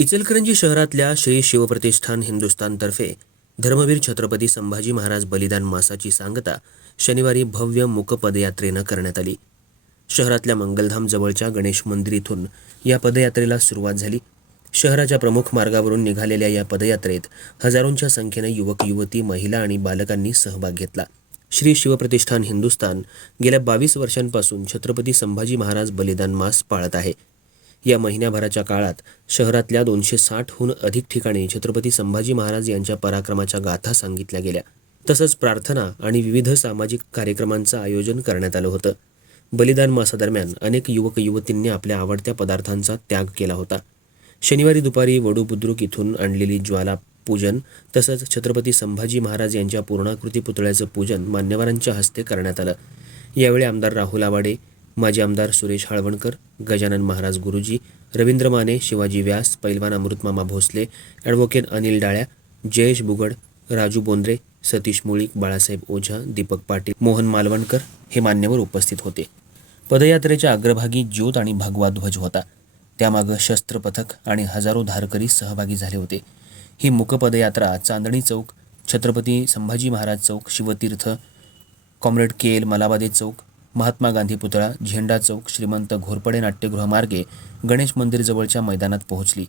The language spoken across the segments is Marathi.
इचलकरंजी शहरातल्या श्री शिवप्रतिष्ठान हिंदुस्थानतर्फे धर्मवीर छत्रपती संभाजी महाराज बलिदान मासाची सांगता शनिवारी भव्य मूकपदयात्रेनं करण्यात आली. शहरातल्या मंगलधामजवळच्या गणेश मंदिर इथून या पदयात्रेला सुरुवात झाली. शहराच्या प्रमुख मार्गावरून निघालेल्या या पदयात्रेत हजारोंच्या संख्येनं युवक युवती महिला आणि बालकांनी सहभाग घेतला. श्री शिवप्रतिष्ठान हिंदुस्थान गेल्या बावीस वर्षांपासून छत्रपती संभाजी महाराज बलिदान मास पाळत आहे. या महिन्याभराच्या काळात शहरातल्या दोनशे साठहून अधिक ठिकाणी छत्रपती संभाजी महाराज यांच्या पराक्रमाच्या गाथा सांगितल्या गेल्या. तसंच प्रार्थना आणि विविध सामाजिक कार्यक्रमांचं आयोजन करण्यात आलं होतं. बलिदान मासादरम्यान अनेक युवक युवतींनी आपल्या आवडत्या पदार्थांचा त्याग केला होता. शनिवारी दुपारी वडू बुद्रुक इथून आणलेली ज्वाला पूजन तसंच छत्रपती संभाजी महाराज यांच्या पूर्णाकृती पुतळ्याचं पूजन मान्यवरांच्या हस्ते करण्यात आलं. यावेळी आमदार राहुल आवाडे माजी आमदार सुरेश हळवणकर गजानन महाराज गुरुजी रवींद्र माने शिवाजी व्यास पैलवान अमृतमामा भोसले ॲडव्होकेट अनिल डाळ्या जयेश बुगड राजू बोंद्रे सतीश मुळीक बाळासाहेब ओझा दीपक पाटील मोहन मालवणकर हे मान्यवर उपस्थित होते. पदयात्रेच्या अग्रभागी ज्योत आणि भगवा ध्वज होता. त्यामागं शस्त्र पथक आणि हजारो धारकरी सहभागी झाले होते. ही मुकपदयात्रा Chandni Chowk Chhatrapati Sambhaji Maharaj Chowk Shivtirth comrade K L Malabade Chowk Mahatma Gandhi पुतळा झेंडा चौक श्रीमंत घोरपडे नाट्यगृहमार्गे गणेश मंदिरजवळच्या मैदानात पोहोचली.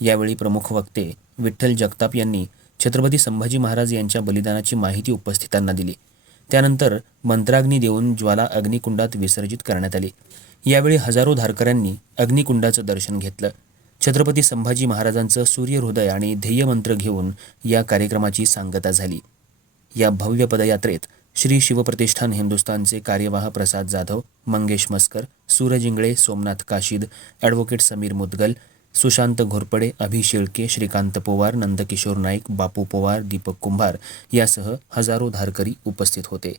यावेळी प्रमुख वक्ते विठ्ठल जगताप यांनी छत्रपती संभाजी महाराज यांच्या बलिदानाची माहिती उपस्थितांना दिली. त्यानंतर मंत्राग्नी देऊन ज्वाला अग्निकुंडात विसर्जित करण्यात आली. यावेळी हजारो धारकऱ्यांनी अग्निकुंडाचं दर्शन घेतलं. छत्रपती संभाजी महाराजांचं सूर्यहृदय आणि ध्येयमंत्र घेऊन या कार्यक्रमाची सांगता झाली. या भव्य पदयात्रेत श्री शिवप्रतिष्ठान हिंदुस्थानचे कार्यवाह प्रसाद जाधव मंगेश मस्कर सूरज इंगळे सोमनाथ काशीद ॲडव्होकेट समीर मुदगल सुशांत घोरपडे अभि शेळके श्रीकांत पोवार नंदकिशोर नाईक बापू पोवार दीपक कुंभार यासह हजारो धारकरी उपस्थित होते.